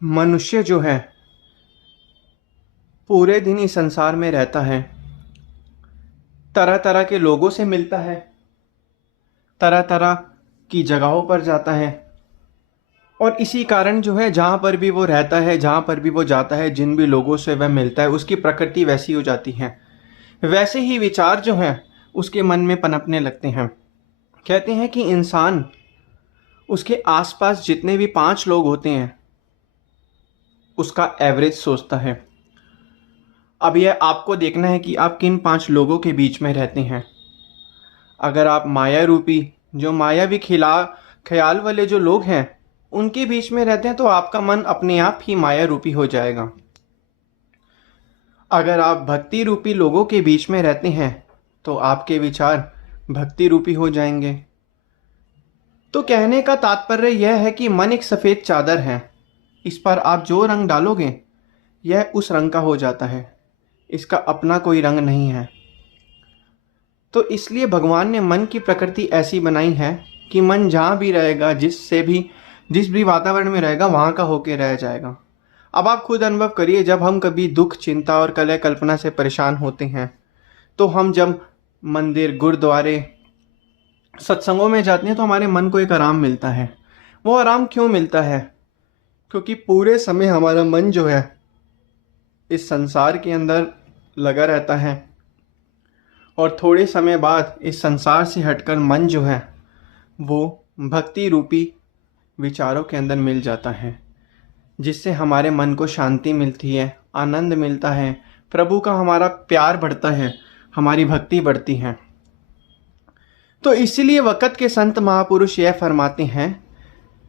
मनुष्य जो है पूरे दिन इस संसार में रहता है, तरह तरह के लोगों से मिलता है, तरह तरह की जगहों पर जाता है और इसी कारण जो है जहाँ पर भी वो रहता है, जहाँ पर भी वो जाता है, जिन भी लोगों से वह मिलता है उसकी प्रकृति वैसी हो जाती है। वैसे ही विचार जो हैं उसके मन में पनपने लगते हैं। कहते हैं कि इंसान उसके आसपास जितने भी 5 लोग होते हैं उसका एवरेज सोचता है। अब यह आपको देखना है कि आप किन 5 लोगों के बीच में रहते हैं। अगर आप माया रूपी जो मायावी ख्याल वाले जो लोग हैं उनके बीच में रहते हैं तो आपका मन अपने आप ही माया रूपी हो जाएगा। अगर आप भक्ति रूपी लोगों के बीच में रहते हैं तो आपके विचार भक्ति रूपी हो जाएंगे। तो कहने का तात्पर्य यह है कि मन एक सफ़ेद चादर है, इस पर आप जो रंग डालोगे यह उस रंग का हो जाता है, इसका अपना कोई रंग नहीं है। तो इसलिए भगवान ने मन की प्रकृति ऐसी बनाई है कि मन जहाँ भी रहेगा, जिस भी वातावरण में रहेगा वहाँ का होके रह जाएगा। अब आप खुद अनुभव करिए, जब हम कभी दुख, चिंता और कलह कल्पना से परेशान होते हैं तो हम जब मंदिर, गुरुद्वारे, सत्संगों में जाते हैं तो हमारे मन को एक आराम मिलता है। वो आराम क्यों मिलता है? क्योंकि पूरे समय हमारा मन जो है इस संसार के अंदर लगा रहता है और थोड़े समय बाद इस संसार से हटकर मन जो है वो भक्ति रूपी विचारों के अंदर मिल जाता है, जिससे हमारे मन को शांति मिलती है, आनंद मिलता है, प्रभु का हमारा प्यार बढ़ता है, हमारी भक्ति बढ़ती है। तो इसीलिए वक़्त के संत महापुरुष यह फरमाते हैं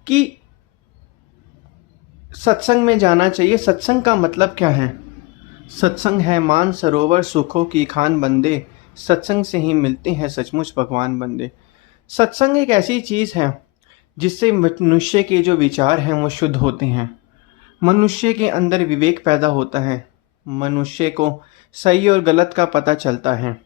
कि सत्संग में जाना चाहिए। सत्संग का मतलब क्या है? सत्संग है मान सरोवर सुखों की खान बंदे, सत्संग से ही मिलते हैं सचमुच भगवान बंदे। सत्संग एक ऐसी चीज़ है जिससे मनुष्य के जो विचार हैं वो शुद्ध होते हैं, मनुष्य के अंदर विवेक पैदा होता है, मनुष्य को सही और गलत का पता चलता है।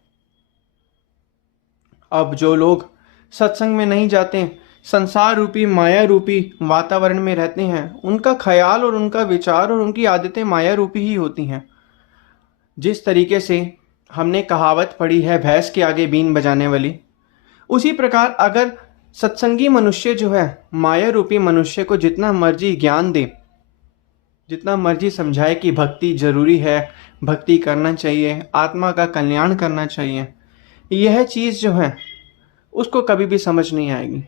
अब जो लोग सत्संग में नहीं जाते, संसार रूपी माया रूपी वातावरण में रहते हैं, उनका ख्याल और उनका विचार और उनकी आदतें माया रूपी ही होती हैं। जिस तरीके से हमने कहावत पढ़ी है भैंस के आगे बीन बजाने वाली, उसी प्रकार अगर सत्संगी मनुष्य जो है माया रूपी मनुष्य को जितना मर्जी ज्ञान दे, जितना मर्जी समझाए कि भक्ति जरूरी है, भक्ति करना चाहिए, आत्मा का कल्याण करना चाहिए, यह चीज़ जो है उसको कभी भी समझ नहीं आएगी,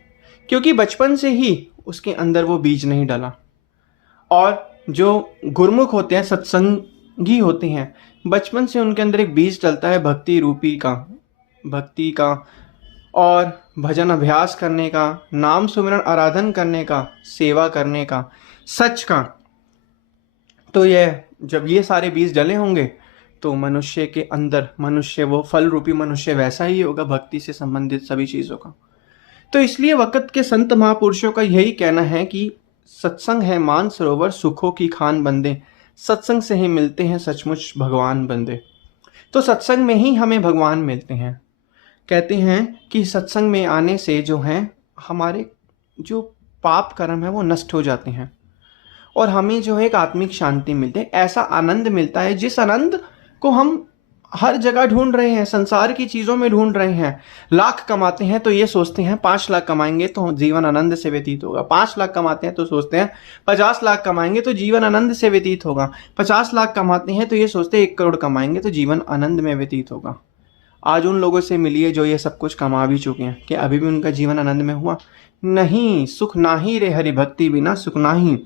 क्योंकि बचपन से ही उसके अंदर वो बीज नहीं डाला। और जो गुरमुख होते हैं, सत्संगी होते हैं, बचपन से उनके अंदर एक बीज डलता है भक्ति रूपी का, भक्ति का और भजन अभ्यास करने का, नाम सुमिरन आराधन करने का, सेवा करने का, सच का। तो यह जब ये सारे बीज डले होंगे तो मनुष्य के अंदर, मनुष्य वो फल रूपी मनुष्य वैसा ही होगा भक्ति से संबंधित सभी चीज़ों का। तो इसलिए वक़्त के संत महापुरुषों का यही कहना है कि सत्संग है मान सरोवर सुखों की खान बंदे, सत्संग से ही मिलते हैं सचमुच भगवान बंदे। तो सत्संग में ही हमें भगवान मिलते हैं। कहते हैं कि सत्संग में आने से जो है हमारे जो पाप कर्म है वो नष्ट हो जाते हैं और हमें जो है एक आत्मिक शांति मिलती है, ऐसा आनंद मिलता है जिस आनंद को हम हर जगह ढूंढ रहे हैं, संसार की चीज़ों में ढूंढ रहे हैं। लाख कमाते हैं तो ये सोचते हैं 5 लाख कमाएंगे तो जीवन आनंद से व्यतीत होगा, 5 लाख कमाते हैं तो सोचते हैं 50 लाख कमाएंगे तो जीवन आनंद से व्यतीत होगा, 50 लाख कमाते हैं तो ये सोचते हैं 1 करोड़ कमाएंगे तो जीवन आनंद में व्यतीत होगा। आज उन लोगों से मिलिए जो ये सब कुछ कमा भी चुके हैं, कि अभी भी उनका जीवन आनंद में हुआ? नहीं। सुख नाही रे हरि भक्ति बिना सुख नाही।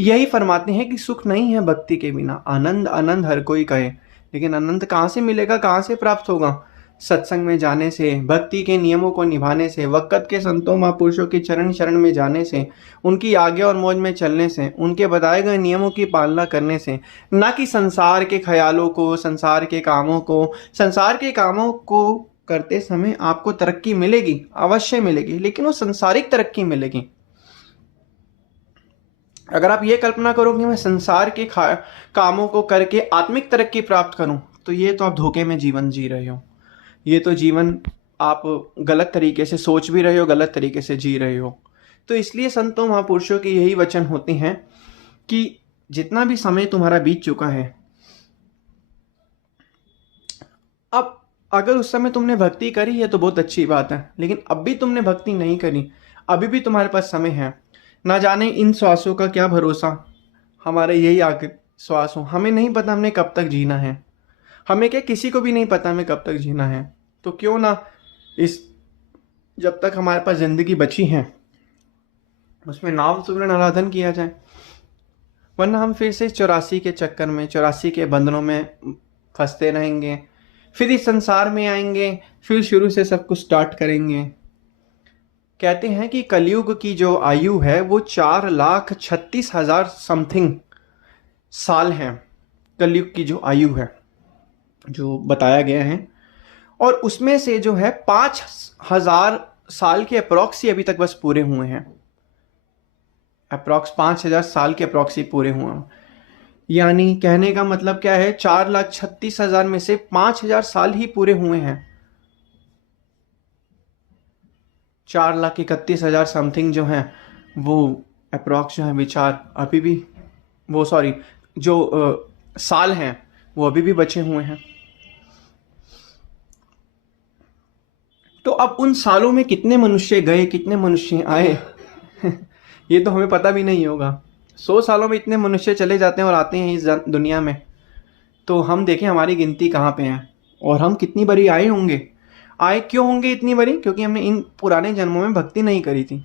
यही फरमाते हैं कि सुख नहीं है भक्ति के बिना, आनंद आनंद हर कोई कहे। लेकिन आनंद कहाँ से मिलेगा, कहाँ से प्राप्त होगा? सत्संग में जाने से, भक्ति के नियमों को निभाने से, वक़्त के संतों महापुरुषों के चरण शरण में जाने से, उनकी आज्ञा और मौज में चलने से, उनके बताए गए नियमों की पालना करने से, ना कि संसार के ख्यालों को, संसार के कामों को। संसार के कामों को करते समय आपको तरक्की मिलेगी, अवश्य मिलेगी, लेकिन वो संसारिक तरक्की मिलेगी। अगर आप ये कल्पना करो कि मैं संसार के कामों को करके आत्मिक तरक्की प्राप्त करूं, तो ये तो आप धोखे में जीवन जी रहे हो। ये तो जीवन आप गलत तरीके से सोच भी रहे हो, गलत तरीके से जी रहे हो। तो इसलिए संतों महापुरुषों के यही वचन होते हैं कि जितना भी समय तुम्हारा बीत चुका है, अब अगर उस समय तुमने भक्ति करी है तो बहुत अच्छी बात है, लेकिन अब भी तुमने भक्ति नहीं करी, अभी भी तुम्हारे पास समय है। ना जाने इन श्वासों का क्या भरोसा, हमारे यही आखिरी श्वास हो, हमें नहीं पता हमने कब तक जीना है, हमें क्या किसी को भी नहीं पता हमें कब तक जीना है। तो क्यों ना इस जब तक हमारे पास जिंदगी बची है उसमें नाम सुमरन आराधन किया जाए, वरना हम फिर से 84 के चक्कर में, 84 के बंधनों में फंसते रहेंगे, फिर इस संसार में आएंगे, फिर शुरू से सब कुछ स्टार्ट करेंगे। कहते हैं कि कलयुग की जो आयु है वो 4,36,000 समथिंग साल है। कलयुग की जो आयु है जो बताया गया है, और उसमें से जो है 5,000 साल के अप्रॉक्स ही अभी तक बस पूरे हुए हैं। अप्रॉक्स 5,000 साल के अप्रॉक्स ही पूरे हुए हैं। यानी कहने का मतलब क्या है, 4,36,000 में से 5,000 साल ही पूरे हुए हैं। 4,31,000 समथिंग जो है वो अप्रॉक्स जो है विचार अभी भी, वो सॉरी जो साल हैं वो अभी भी बचे हुए हैं। तो अब उन सालों में कितने मनुष्य गए, कितने मनुष्य आए ये तो हमें पता भी नहीं होगा। 100 सालों में इतने मनुष्य चले जाते हैं और आते हैं इस दुनिया में, तो हम देखें हमारी गिनती कहाँ पे है और हम कितनी बारी आए होंगे। आए क्यों होंगे इतनी बारी? क्योंकि हमने इन पुराने जन्मों में भक्ति नहीं करी थी,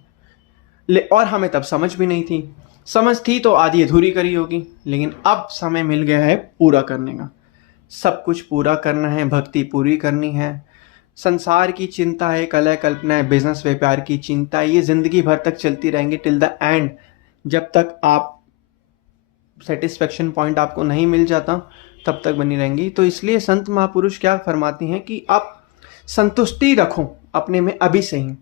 और हमें तब समझ भी नहीं थी। समझ थी तो आधी अधूरी करी होगी, लेकिन अब समय मिल गया है पूरा करने का। सब कुछ पूरा करना है, भक्ति पूरी करनी है। संसार की चिंता है, कलह कल्पना है, बिजनेस व्यापार की चिंता है, ये जिंदगी भर तक चलती रहेंगी टिल द एंड। जब तक आप सेटिस्फेक्शन पॉइंट आपको नहीं मिल जाता तब तक बनी रहेंगी। तो इसलिए संत महापुरुष क्या फरमाती हैं कि आप संतुष्टि रखो अपने में अभी से ही।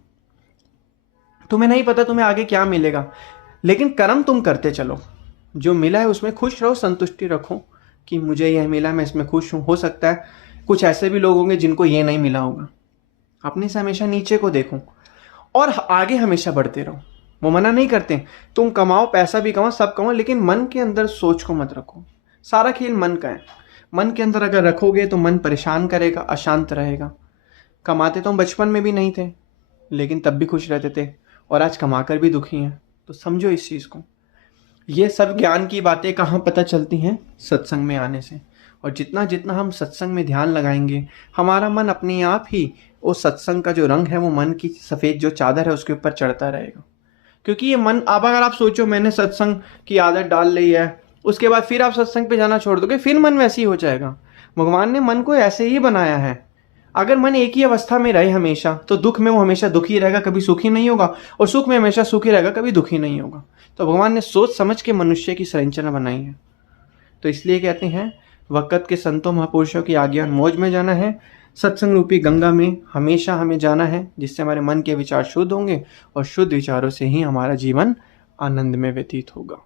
तुम्हें नहीं पता तुम्हें आगे क्या मिलेगा, लेकिन कर्म तुम करते चलो, जो मिला है उसमें खुश रहो, संतुष्टि रखो कि मुझे यह मिला, मैं इसमें खुश हूँ। हो सकता है कुछ ऐसे भी लोग होंगे जिनको ये नहीं मिला होगा। अपने से हमेशा नीचे को देखो और आगे हमेशा बढ़ते रहो। वो मना नहीं करते, तुम कमाओ, पैसा भी कमाओ, सब कमाओ, लेकिन मन के अंदर सोच को मत रखो। सारा खेल मन का है। मन के अंदर अगर रखोगे तो मन परेशान करेगा, अशांत रहेगा। कमाते तो हम बचपन में भी नहीं थे, लेकिन तब भी खुश रहते थे, और आज कमाकर भी दुखी हैं। तो समझो इस चीज़ को। ये सब ज्ञान की बातें कहाँ पता चलती हैं? सत्संग में आने से। और जितना जितना हम सत्संग में ध्यान लगाएंगे, हमारा मन अपने आप ही वो सत्संग का जो रंग है, वो मन की सफ़ेद जो चादर है उसके ऊपर चढ़ता रहेगा। क्योंकि ये मन, अब अगर आप सोचो मैंने सत्संग की आदत डाल ली है, उसके बाद फिर आप सत्संग पे जाना छोड़ दोगे, फिर मन वैसे ही हो जाएगा। भगवान ने मन को ऐसे ही बनाया है। अगर मन एक ही अवस्था में रहे हमेशा, तो दुख में वो हमेशा दुखी रहेगा, कभी सुखी नहीं होगा, और सुख में हमेशा सुखी रहेगा, कभी दुखी नहीं होगा। तो भगवान ने सोच समझ के मनुष्य की संरचना बनाई है। तो इसलिए कहते हैं वक़्त के संतों महापुरुषों की आज्ञा मौज में जाना है, सत्संग रूपी गंगा में हमेशा हमें जाना है, जिससे हमारे मन के विचार शुद्ध होंगे, और शुद्ध विचारों से ही हमारा जीवन आनंद में व्यतीत होगा।